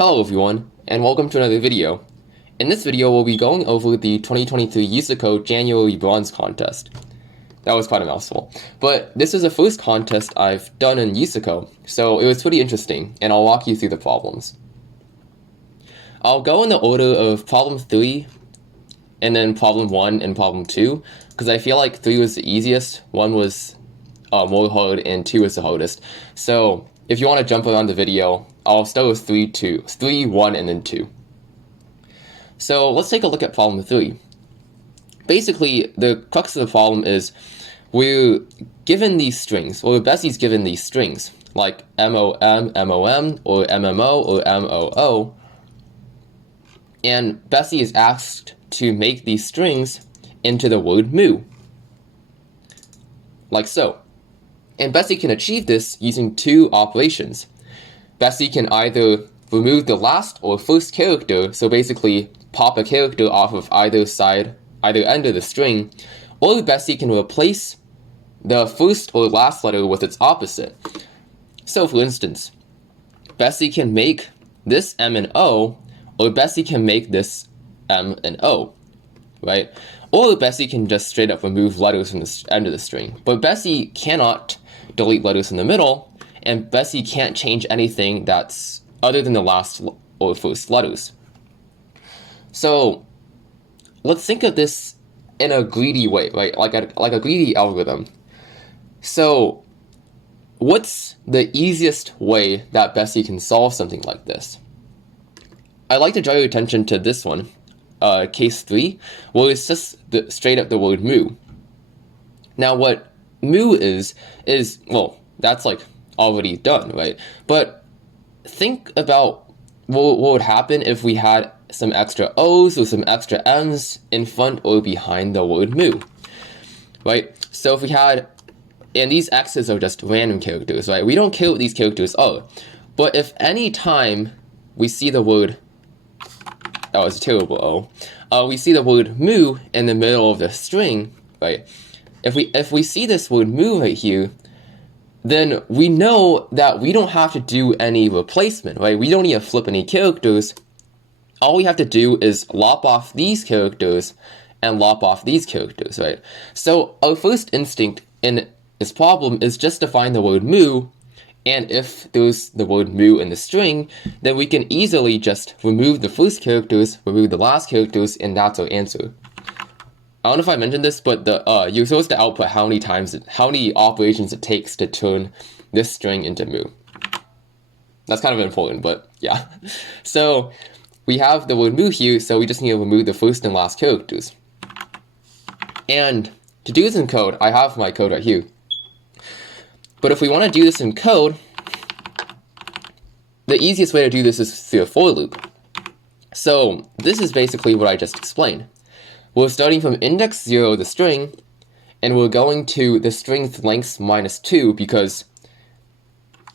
Hello everyone, and welcome to another video. In this video, we'll be going over the 2023 USACO January Bronze Contest. That was quite a mouthful. But this is the first contest I've done in USACO, so it was pretty interesting, and I'll walk you through the problems. I'll go in the order of problem 3, and then problem 1 and problem 2, because I feel like 3 was the easiest, 1 was more hard, and 2 was the hardest. So if you want to jump around the video, I'll start with 3, 1, and then 2. So let's take a look at problem 3. Basically, the crux of the problem is we're given these strings, or Bessie's given these strings, like MOM, MOM, or MMO, or MOO, and Bessie is asked to make these strings into the word moo, like so. And Bessie can achieve this using two operations. Bessie can either remove the last or first character, so basically pop a character off of either end of the string, or Bessie can replace the first or last letter with its opposite. So for instance, Bessie can make this M and O, or Bessie can make this M and O, right? Or Bessie can just straight up remove letters from the end of the string. But Bessie cannot delete letters in the middle, and Bessie can't change anything that's other than the last or first letters. So let's think of this in a greedy way, right? Like a greedy algorithm. So what's the easiest way that Bessie can solve something like this? I'd like to draw your attention to this one, case 3, where it's just straight up the word moo. Now what moo is, well, that's like already done, right? But think about what would happen if we had some extra O's or some extra M's in front or behind the word moo, right? So if we had, and these X's are just random characters, right? We don't care what these characters are. But if any time we see the word, that was a terrible O, we see the word moo in the middle of the string, right? If we see this word moo right here, then we know that we don't have to do any replacement, right? We don't need to flip any characters. All we have to do is lop off these characters and lop off these characters, right? So our first instinct in this problem is just to find the word moo, and if there's the word moo in the string, then we can easily just remove the first characters, remove the last characters, and that's our answer. I don't know if I mentioned this, but you're supposed to output how many operations it takes to turn this string into moo. That's kind of important, but yeah. So we have the word moo here, so we just need to remove the first and last characters. And to do this in code, I have my code right here. But if we want to do this in code, the easiest way to do this is through a for loop. So this is basically what I just explained. We're starting from index 0 of the string, and we're going to the string's length minus 2, because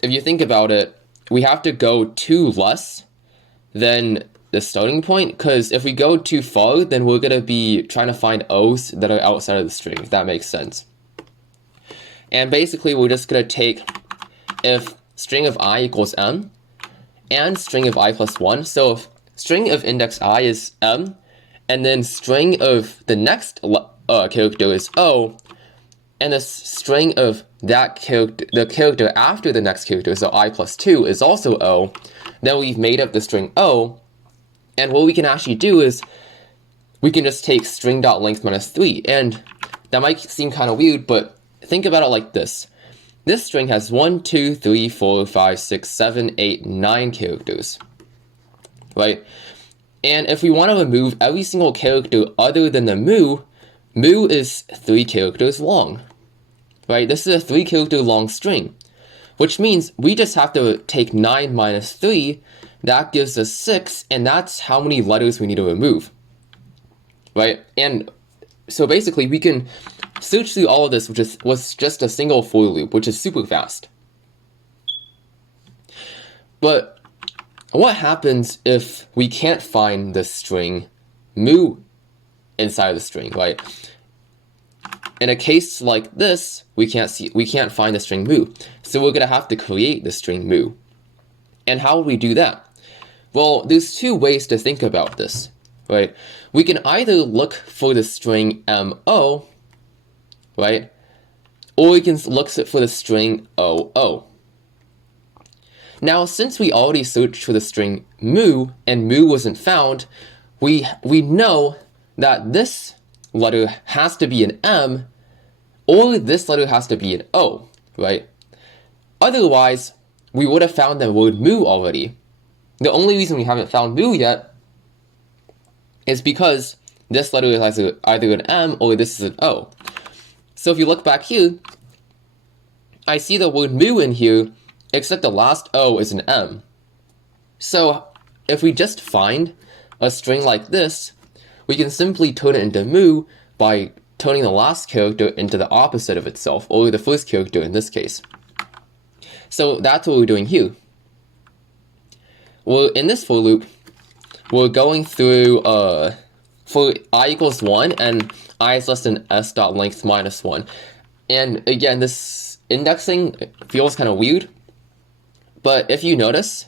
if you think about it, we have to go 2 less than the starting point, because if we go too far, then we're going to be trying to find O's that are outside of the string, if that makes sense. And basically, we're just going to take if string of I equals m, and string of I plus 1, so if string of index I is m, and then string of the next character is O, and the string of that character, the character after the next character, so I plus 2, is also O, then we've made up the string O, and what we can actually do is we can just take string.length minus 3, and that might seem kind of weird, but think about it like this. This string has 1, 2, 3, 4, 5, 6, 7, 8, 9 characters, right? And if we want to remove every single character other than the moo, moo is 3 characters long, right? This is a 3 character long string, which means we just have to take 9 minus 3, that gives us 6, and that's how many letters we need to remove, right? And so basically we can search through all of this, which was just a single for loop, which is super fast. But what happens if we can't find the string moo inside of the string, right? In a case like this, we can't find the string moo, so we're gonna have to create the string moo. And how would we do that? Well, there's two ways to think about this, right? We can either look for the string MO, right? Or we can look for the string OO. Now, since we already searched for the string mu, and mu wasn't found, we know that this letter has to be an M, or this letter has to be an O, right? Otherwise, we would have found the word mu already. The only reason we haven't found mu yet is because this letter is either an M or this is an O. So if you look back here, I see the word mu in here, except the last O is an M. So if we just find a string like this, we can simply turn it into mu by turning the last character into the opposite of itself, or the first character in this case. So that's what we're doing here. Well, in this for loop, we're going through for I equals 1 and I is less than s dot length minus 1. And again, this indexing feels kind of weird, but if you notice,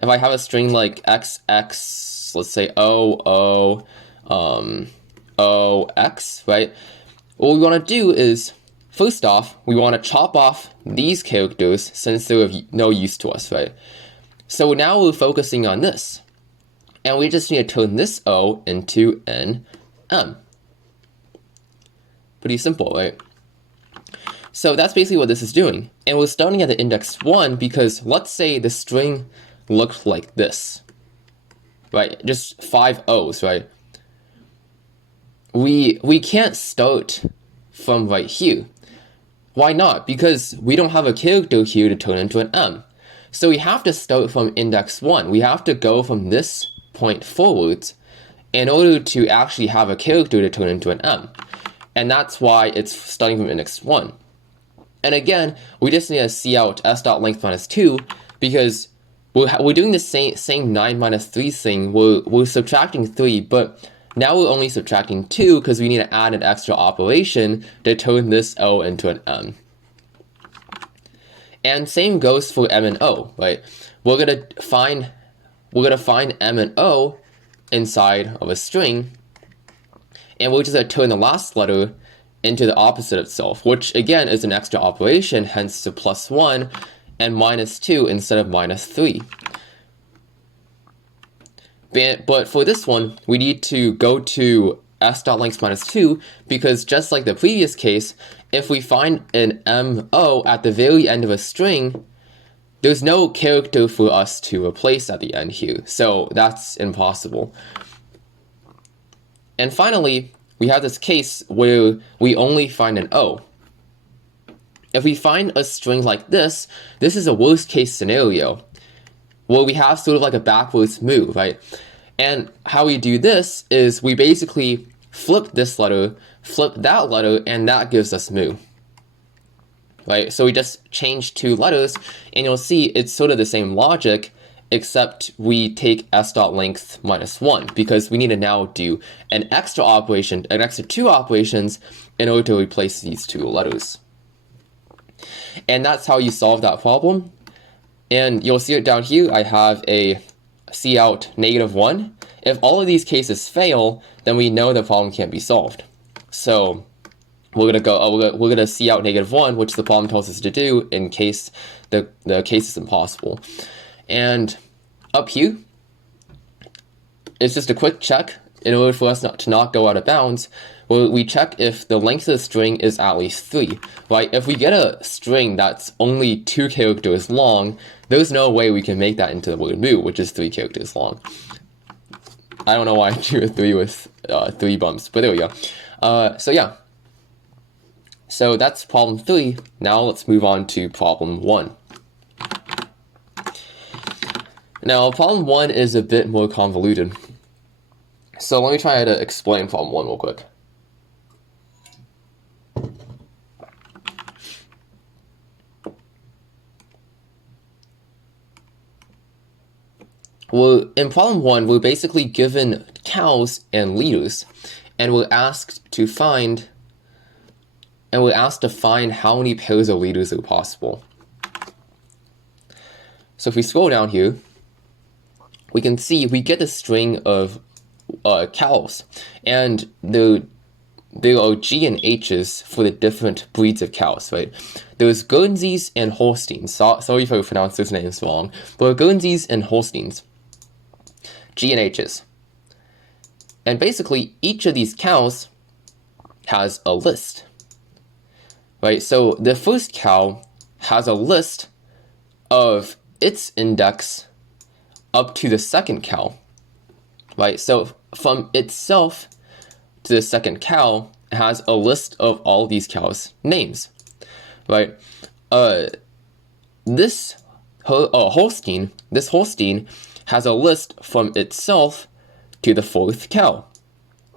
if I have a string like xx, let's say o, x, right? What we want to do is, first off, we want to chop off these characters since they're of no use to us, right? So now we're focusing on this. And we just need to turn this O into an M. Pretty simple, right? So that's basically what this is doing. And we're starting at the index 1 because let's say the string looked like this, right? Just 5 O's, right? We can't start from right here. Why not? Because we don't have a character here to turn into an M. So we have to start from index 1. We have to go from this point forwards in order to actually have a character to turn into an M. And that's why it's starting from index 1. And again, we just need to see out s.length minus 2 because we're doing the same 9 minus 3 thing. We're subtracting 3, but now we're only subtracting 2 because we need to add an extra operation to turn this O into an M. And same goes for M and O, right? We're gonna find M and O inside of a string, and we're just gonna turn the last letter into the opposite of itself, which again is an extra operation, hence to plus 1 and minus 2 instead of minus 3. But for this one, we need to go to s.length minus 2 because just like the previous case, if we find an MO at the very end of a string, there's no character for us to replace at the end here, so that's impossible. And finally, we have this case where we only find an O. If we find a string like this is a worst case scenario where we have sort of like a backwards move, right? And how we do this is we basically flip this letter, flip that letter, and that gives us mu. Right? So we just change 2 letters, and you'll see it's sort of the same logic, except we take s.length minus 1, because we need to now do an extra operation, an extra 2 operations, in order to replace these 2 letters. And that's how you solve that problem. And you'll see it down here, I have a cout -1. If all of these cases fail, then we know the problem can't be solved. So we're gonna cout -1, which the problem tells us to do in case the case is impossible. And up here, it's just a quick check in order for us to not go out of bounds. Well, we check if the length of the string is at least 3, right? If we get a string that's only 2 characters long, there's no way we can make that into the word mu, which is 3 characters long. I don't know why I drew a 3 with 3 bumps, but there we go. So yeah. So that's problem 3. Now let's move on to problem 1. Now, problem 1 is a bit more convoluted. So let me try to explain problem 1 real quick. Well, in problem 1, we're basically given cows and liters, and we're asked to find how many pairs of liters are possible. So if we scroll down here, we can see we get a string of cows, and there are G and H's for the different breeds of cows, right? There's Guernseys and Holsteins. Sorry if I pronounced those names wrong, but Guernseys and Holsteins, G and H's. And basically, each of these cows has a list, right? So the first cow has a list of its index up to the second cow, right? So from itself to the second cow, it has a list of all these cows' names, right? This Holstein has a list from itself to the fourth cow.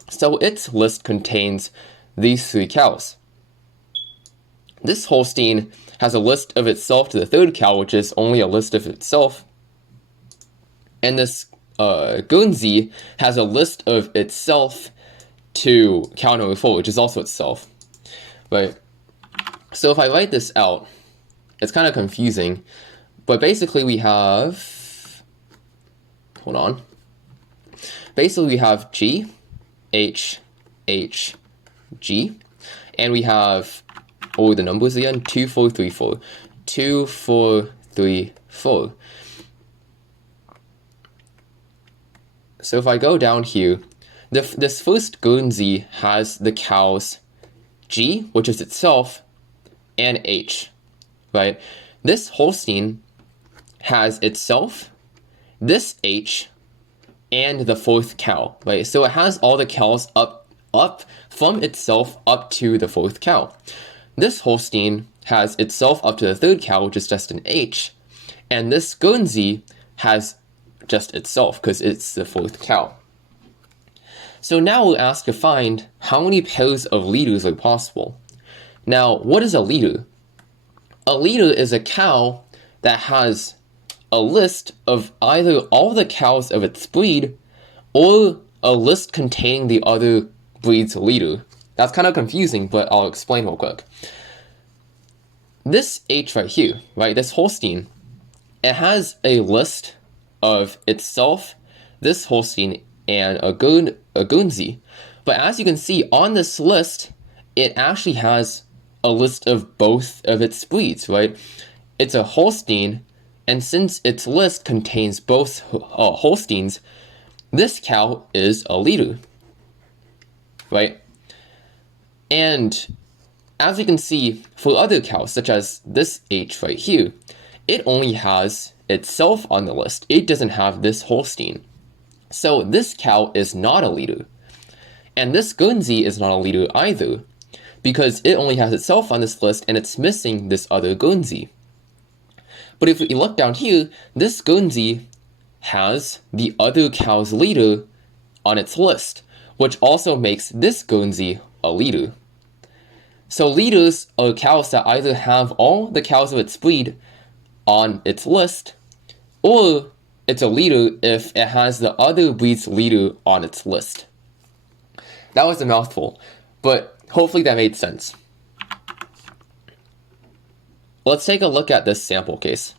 So its list contains these 3 cows. This Holstein has a list of itself to the third cow, which is only a list of itself. And this Guernsey has a list of itself to cow number 4, which is also itself. Right? So if I write this out, it's kind of confusing. But basically we have... Hold on. Basically we have G, H, H, G. And we have... Oh, the numbers again? 2, 4, 3, 4. 2, 4, 3, 4. So if I go down here, this first Guernsey has the cows G, which is itself, and H, right? This Holstein has itself, this H, and the fourth cow, right? So it has all the cows up from itself up to the fourth cow. This Holstein has itself up to the third cow, which is just an H, and this Guernsey has just itself, because it's the fourth cow. So now we're asked to find how many pairs of leaders are possible. Now, what is a leader? A leader is a cow that has a list of either all the cows of its breed, or a list containing the other breed's leader. That's kind of confusing, but I'll explain real quick. This H right here, right, this Holstein, it has a list of itself, this Holstein, and a Guernsey. But as you can see on this list, it actually has a list of both of its breeds, right? It's a Holstein, and since its list contains both Holsteins, this cow is a leader, right? And as we can see, for other cows, such as this H right here, it only has itself on the list. It doesn't have this Holstein. So this cow is not a leader. And this Guernsey is not a leader either, because it only has itself on this list and it's missing this other Guernsey. But if we look down here, this Guernsey has the other cow's leader on its list, which also makes this Guernsey a leader. So leaders are cows that either have all the cows of its breed on its list, or it's a leader if it has the other breed's leader on its list. That was a mouthful, but hopefully that made sense. Let's take a look at this sample case.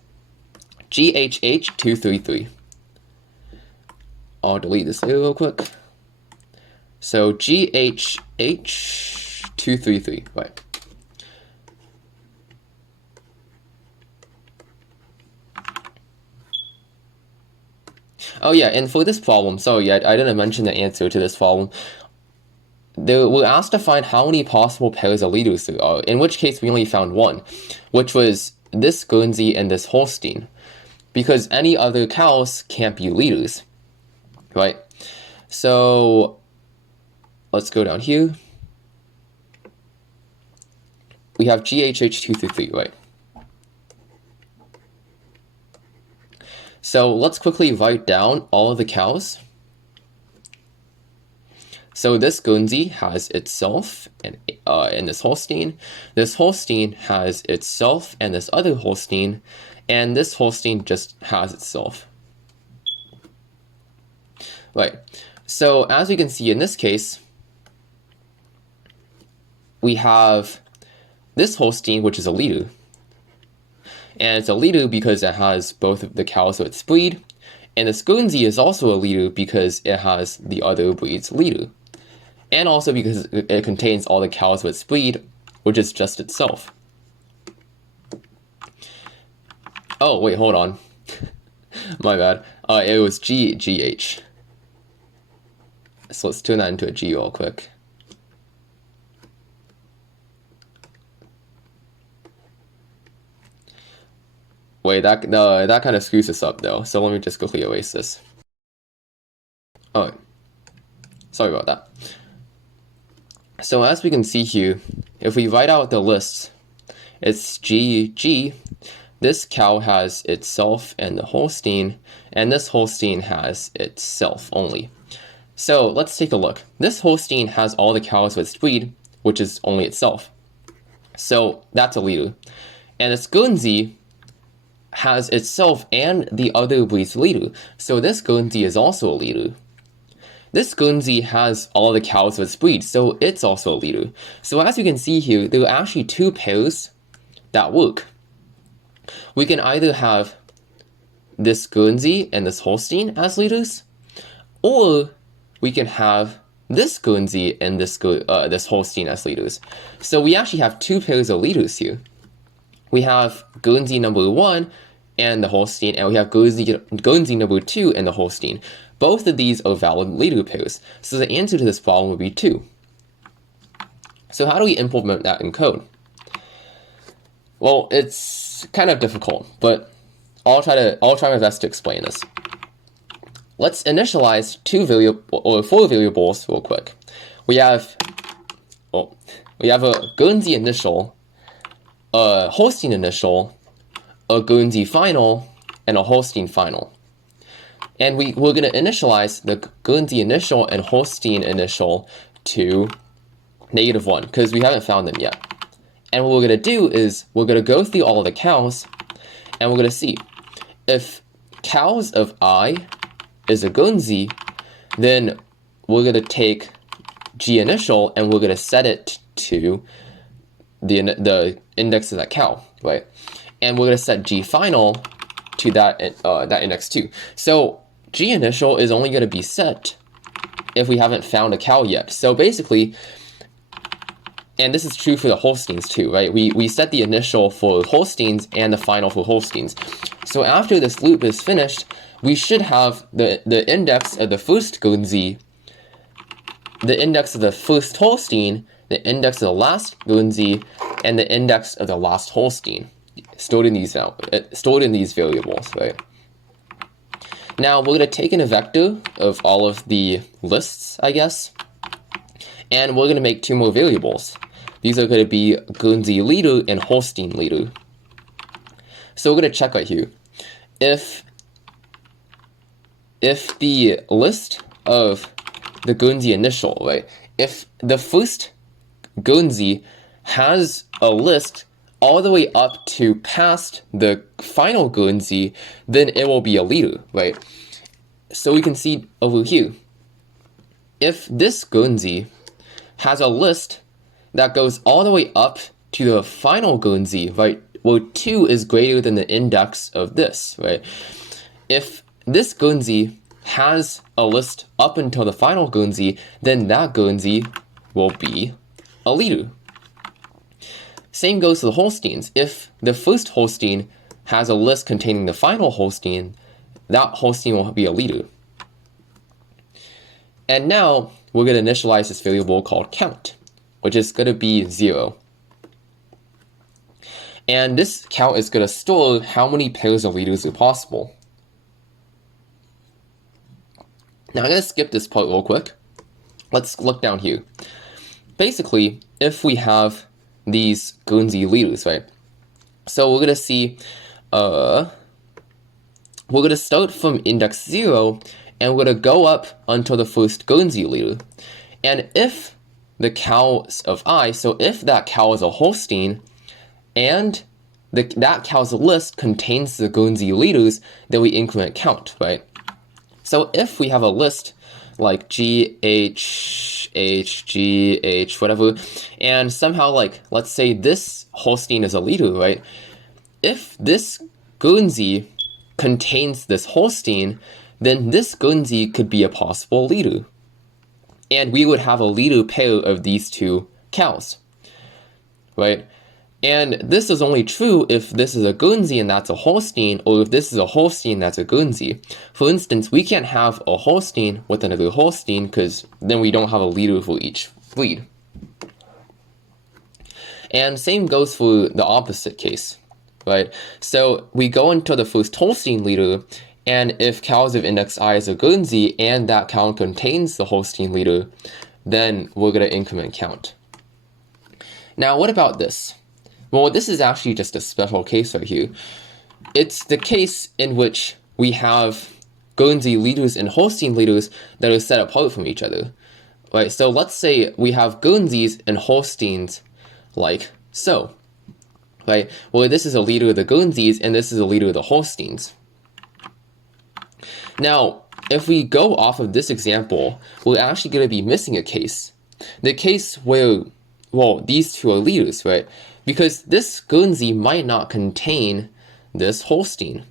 GHH233. I'll delete this here real quick. So GHH233, right. Oh yeah, and for this problem, sorry, I didn't mention the answer to this problem. We're asked to find how many possible pairs of leaders there are, in which case we only found one, which was this Guernsey and this Holstein, because any other cows can't be leaders, right? So let's go down here. We have GHH233, right? So let's quickly write down all of the cows. So this Guernsey has itself and this Holstein. This Holstein has itself and this other Holstein, and this Holstein just has itself. Right. So as we can see in this case, we have this Holstein, which is a leader. And it's a leader because it has both of the cows of its breed, And this Guernsey is also a litter because it has the other breed's litter. And also because it contains all the cows of its breed, which is just itself. Oh, wait, hold on. My bad. It was GH. So let's turn that into a G real quick. Wait, that kind of screws us up though. So let me just quickly erase this. Oh, sorry about that. So as we can see here, if we write out the lists, it's GG. This cow has itself and the Holstein, and this Holstein has itself only. So let's take a look. This Holstein has all the cows of its breed, which is only itself. So that's a litter. And this Guernsey has itself and the other breed's litter. So this Guernsey is also a litter. This Guernsey has all the cows of its breed, so it's also a litter. So as you can see here, there are actually two pairs that work. We can either have this Guernsey and this Holstein as litters, or we can have this Guernsey and this Holstein as litters. So we actually have two pairs of litters here. We have Guernsey number 1 and the Holstein, and we have Guernsey number 2 and the Holstein. Both of these are valid litter pairs, so the answer to this problem would be 2. So how do we implement that in code? Well, it's kind of difficult, but I'll try my best to explain this. Let's initialize 4 variables real quick. We have a Guernsey initial, a Holstein initial, a Guernsey final, and a Holstein final. And we're going to initialize the Guernsey initial and Holstein initial to -1 because we haven't found them yet. And what we're going to do is we're going to go through all of the cows, and we're going to see if cows of I is a Guernsey, then we're going to take G initial and we're going to set it to the index of that cow, right? And we're going to set G final to that index too. So G initial is only going to be set if we haven't found a cow yet. So basically, and this is true for the Holsteins too, right? We set the initial for Holsteins and the final for Holsteins. So after this loop is finished, we should have the index of the first Guernsey, the index of the first Holstein, the index of the last Guernsey, and the index of the last Holstein stored in these variables, right? Now we're going to take in a vector of all of the lists, I guess, and we're going to make 2 more variables. These are going to be Guernsey leader and Holstein leader. So we're going to check right here. If the list of the Guernsey initial, right? If the first Guernsey has a list all the way up to past the final Guernsey, then it will be a leader, right? So we can see over here, if this Guernsey has a list that goes all the way up to the final Guernsey, right, where 2 is greater than the index of this, right? If this Guernsey has a list up until the final Guernsey, then that Guernsey will be a leader. Same goes to the Holsteins. If the first Holstein has a list containing the final Holstein, that Holstein will be a leader. And now we're going to initialize this variable called count, which is going to be 0. And this count is going to store how many pairs of leaders are possible. Now I'm going to skip this part real quick. Let's look down here. Basically, if we have these Guernsey leaders, right? So we're going to see, we're going to start from index 0, and we're going to go up until the first Guernsey leader. And if the cows of I, so if that cow is a Holstein, and that cow's list contains the Guernsey leaders, then we increment count, right? So if we have a list like G, H, H, G, H, whatever, and somehow, like, let's say this Holstein is a leader, right? If this Guernsey contains this Holstein, then this Guernsey could be a possible leader. And we would have a leader pair of these two cows, right? And this is only true if this is a Guernsey and that's a Holstein, or if this is a Holstein that's a Guernsey. For instance, we can't have a Holstein with another Holstein because then we don't have a leader for each breed. And same goes for the opposite case, right? So we go into the first Holstein leader, and if cows of index I is a Guernsey and that cow contains the Holstein leader, then we're going to increment count. Now, what about this? Well, this is actually just a special case right here. It's the case in which we have Guernsey leaders and Holstein leaders that are set apart from each other, right? So let's say we have Guernseys and Holsteins like so, right? Well, this is a leader of the Guernseys and this is a leader of the Holsteins. Now, if we go off of this example, we're actually going to be missing a case. The case where, well, these two are leaders, right? Because this Guernsey might not contain this Holstein.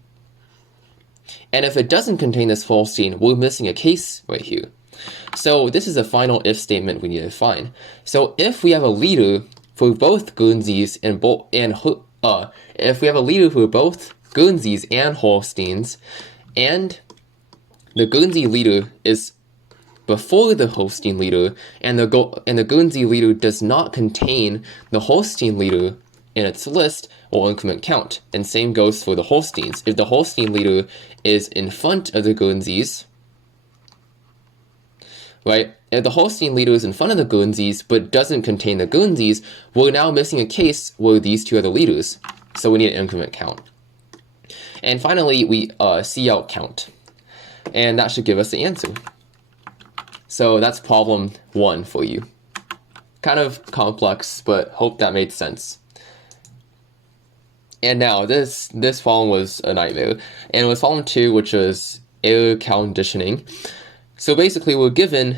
And if it doesn't contain this Holstein, we're missing a case right here. So this is a final if statement we need to find. So if we have a leader for both Guernseys if we have a leader for both Guernseys and Holsteins, and the Guernsey leader is before the Holstein leader, and the Guernsey leader does not contain the Holstein leader in its list, we'll increment count. And same goes for the Holsteins. If the Holstein leader is in front of the Guernseys, right? If the Holstein leader is in front of the Guernseys but doesn't contain the Guernseys, we're now missing a case where these two are the leaders. So we need an increment count. And finally, we see out count. And that should give us the answer. So that's problem 1 for you. Kind of complex, but hope that made sense. And now this problem was a nightmare. And it was problem 2, which was error conditioning. So basically we're given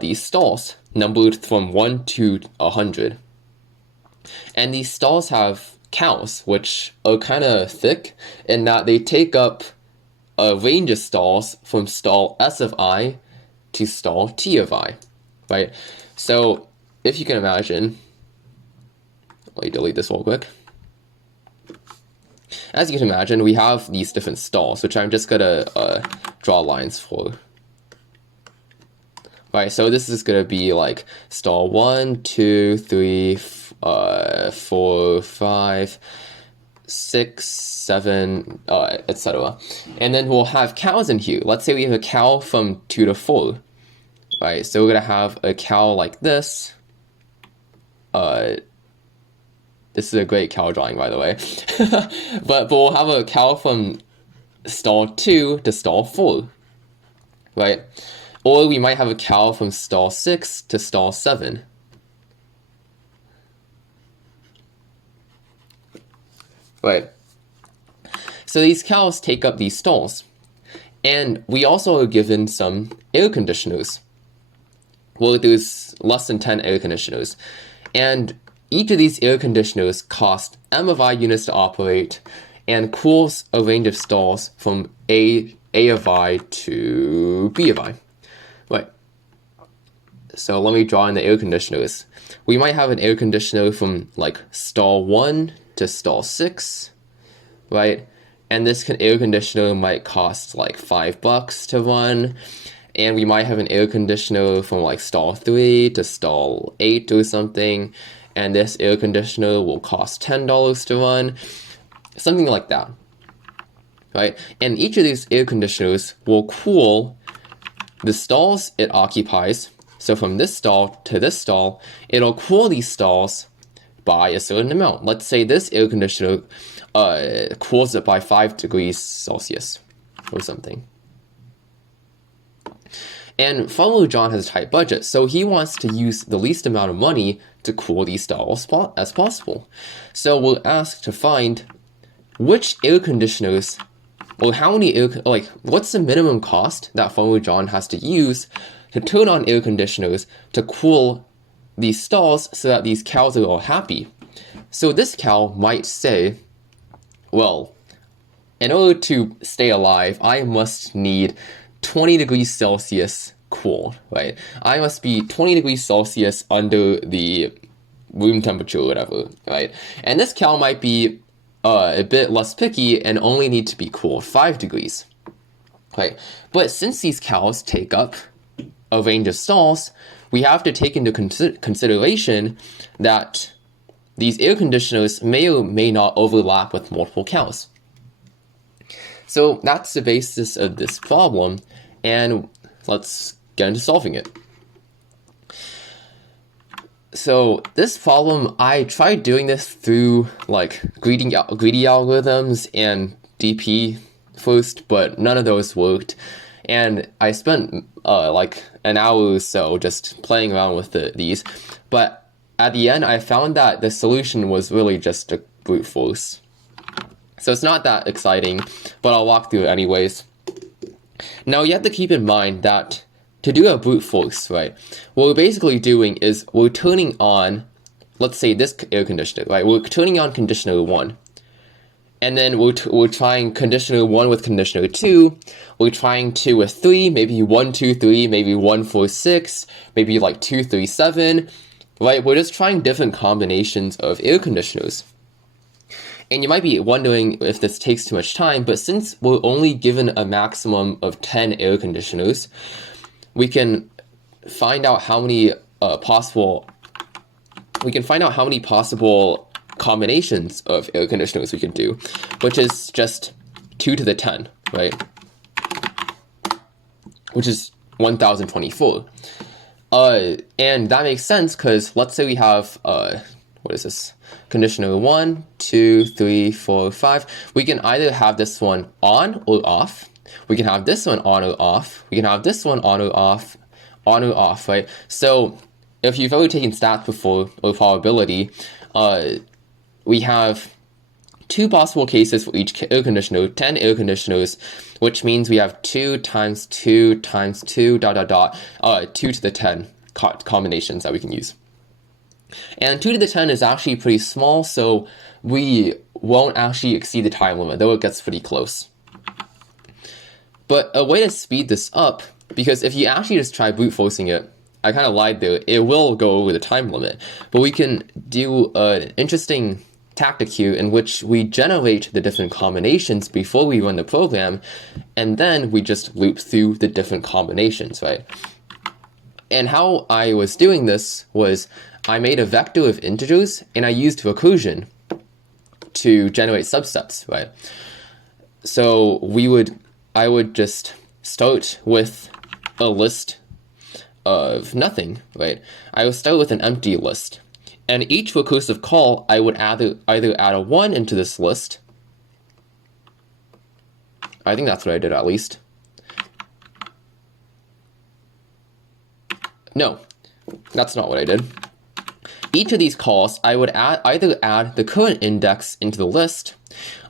these stalls numbered from 1 to 100. And these stalls have cows, which are kind of thick in that they take up a range of stalls from stall S of I to stall T of I, right? So if you can imagine, let me delete this real quick. As you can imagine, we have these different stalls, which I'm just gonna draw lines for. Right, so this is gonna be like stall 1, 2, 3, 4, 5, 6, 7, etc. And then we'll have cows in here. Let's say we have a cow from 2 to 4. Right, so we're gonna have a cow like this. This is a great cow drawing, by the way. but we'll have a cow from stall 2 to stall 4, right? Or we might have a cow from stall 6 to stall 7. Right. So these cows take up these stalls. And we also are given some air conditioners. Well, there's less than 10 air conditioners. And each of these air conditioners cost M of I units to operate and cools a range of stalls from A of I to B of I. Right. So let me draw in the air conditioners. We might have an air conditioner from like stall 1 to stall 6, right? And this air conditioner might cost like $5 to run. And we might have an air conditioner from like stall 3 to stall 8 or something. And this air conditioner will cost $10 to run. Something like that, right? And each of these air conditioners will cool the stalls it occupies. So from this stall to this stall, it'll cool these stalls by a certain amount. Let's say this air conditioner cools it by 5 degrees Celsius or something. And Farmer John has a tight budget, so he wants to use the least amount of money to cool these stalls as possible. So we're asked to find which air conditioners, or how many what's the minimum cost that Farmer John has to use to turn on air conditioners to cool these stalls so that these cows are all happy. So this cow might say, well, in order to stay alive, I must need 20 degrees Celsius cool, right? I must be 20 degrees Celsius under the room temperature or whatever, right? And this cow might be a bit less picky and only need to be cool 5 degrees, right? But since these cows take up a range of stalls, we have to take into consideration that these air conditioners may or may not overlap with multiple cows. So that's the basis of this problem, and let's get into solving it. So this problem, I tried doing this through like greedy algorithms and DP first, but none of those worked. And I spent like an hour or so just playing around with these. But at the end, I found that the solution was really just a brute force. So it's not that exciting, but I'll walk through it anyways. Now you have to keep in mind that to do a brute force, right, what we're basically doing is we're turning on, let's say this air conditioner, right? We're turning on conditioner 1. And then we're trying conditioner 1 with conditioner 2. We're trying 2 with 3, maybe 1, 2, 3, maybe 1, 4, 6, maybe like 2, 3, 7, right? We're just trying different combinations of air conditioners. And you might be wondering if this takes too much time, but since we're only given a maximum of 10 air conditioners, we can find out how many possible combinations of air conditioners we can do, which is just 2 to the 10, right? Which is 1024. And that makes sense because let's say we have what is this? Conditioner 1, 2, 3, 4, 5. We can either have this one on or off. We can have this one on or off. We can have this one on or off, right? So if you've ever taken stats before or probability, we have 2 possible cases for each air conditioner, 10 air conditioners, which means we have 2 times 2 times 2, 2 to the 10 combinations that we can use. And 2 to the 10 is actually pretty small, so we won't actually exceed the time limit, though it gets pretty close. But a way to speed this up, because if you actually just try brute forcing it, I kind of lied there, it will go over the time limit. But we can do an interesting tactic here in which we generate the different combinations before we run the program, and then we just loop through the different combinations, right? And how I was doing this was I made a vector of integers and I used recursion to generate subsets, right? So I would just start with a list of nothing, right? I would start with an empty list. And each recursive call, I would either add a 1 into this list. I think that's what I did at least. No, that's not what I did. Each of these calls, I would either add the current index into the list,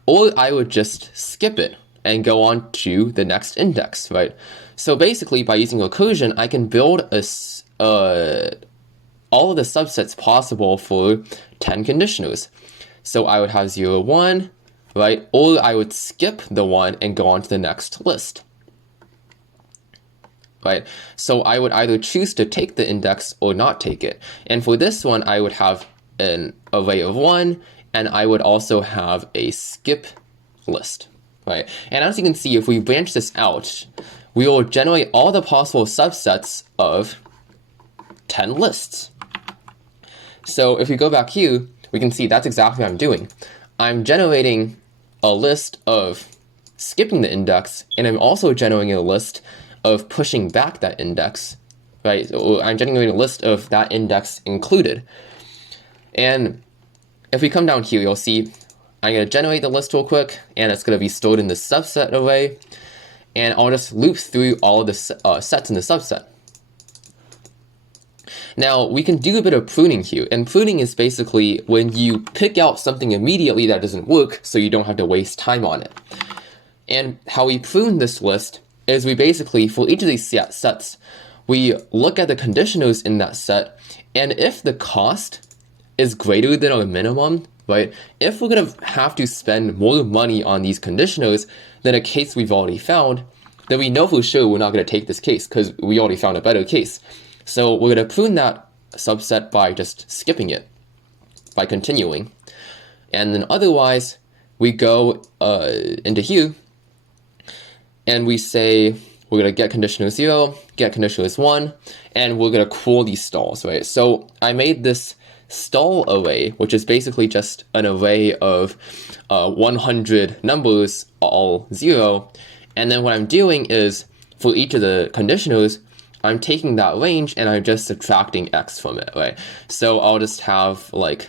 or I would just skip it and go on to the next index, right? So basically, by using recursion, I can build all of the subsets possible for 10 conditioners. So I would have 0, 1, right? Or I would skip the 1 and go on to the next list, right? So I would either choose to take the index or not take it. And for this one, I would have an array of 1, and I would also have a skip list, right? And as you can see, if we branch this out, we will generate all the possible subsets of 10 lists. So if we go back here, we can see that's exactly what I'm doing. I'm generating a list of skipping the index, and I'm also generating a list of pushing back that index, right? So I'm generating a list of that index included. And if we come down here, you'll see I'm going to generate the list real quick, and it's going to be stored in the subset array. And I'll just loop through all of the sets in the subset. Now, we can do a bit of pruning here, and pruning is basically when you pick out something immediately that doesn't work so you don't have to waste time on it. And how we prune this list is we basically, for each of these sets, we look at the conditioners in that set, and if the cost is greater than our minimum, right? If we're going to have to spend more money on these conditionals than a case we've already found, then we know for sure we're not going to take this case because we already found a better case. So we're going to prune that subset by just skipping it, by continuing. And then otherwise, we go into here, and we say we're going to get conditional 0, get conditional 1, and we're going to call these stalls, right? So I made this stall array, which is basically just an array of 100 numbers, all 0. And then what I'm doing is, for each of the conditionals, I'm taking that range and I'm just subtracting x from it, right? So I'll just have like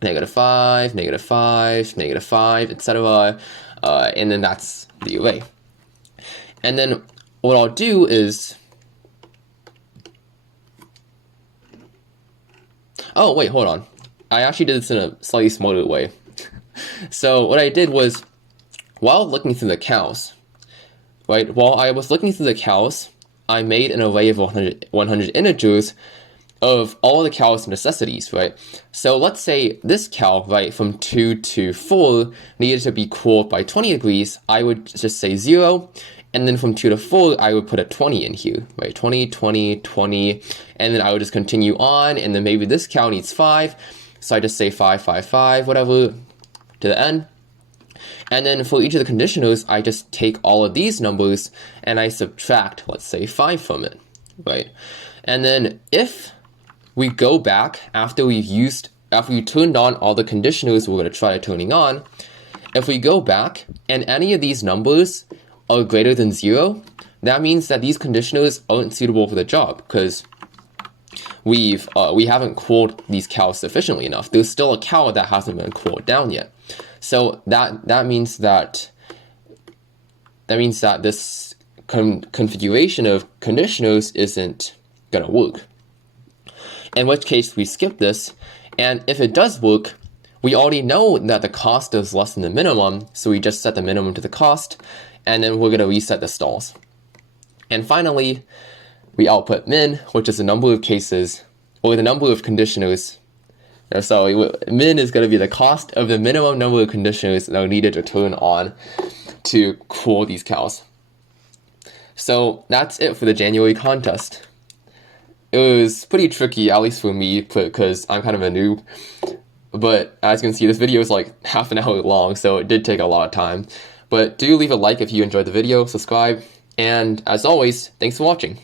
-5, -5, -5, etc. And then that's the array. And then what I'll do is, oh wait, hold on. I actually did this in a slightly smarter way. So what I did was, while looking through the cows, right? While I was looking through the cows, I made an array of 100 integers of all the cow's necessities, right? So let's say this cow, right, from 2 to 4 needed to be cooled by 20 degrees. I would just say 0, and then from 2 to 4, I would put a 20 in here, right? 20, 20, 20, and then I would just continue on, and then maybe this cow needs 5, so I just say 5, 5, 5, whatever, to the end. And then for each of the conditionals, I just take all of these numbers and I subtract, let's say, 5 from it, right? And then if we go back after we turned on all the conditionals we're going to try turning on, if we go back and any of these numbers are greater than 0, that means that these conditionals aren't suitable for the job because we haven't cooled these cows sufficiently enough. There's still a cow that hasn't been cooled down yet. So that means that this configuration of conditionals isn't gonna work. In which case we skip this, and if it does work, we already know that the cost is less than the minimum, so we just set the minimum to the cost, and then we're gonna reset the stalls. And finally, we output min, which is the number of cases, or the number of conditionals. So min is going to be the cost of the minimum number of conditionals that are needed to turn on to cool these cows. So that's it for the January contest. It was pretty tricky, at least for me, because I'm kind of a noob. But as you can see, this video is like half an hour long, so it did take a lot of time. But do leave a like if you enjoyed the video, subscribe, and as always, thanks for watching.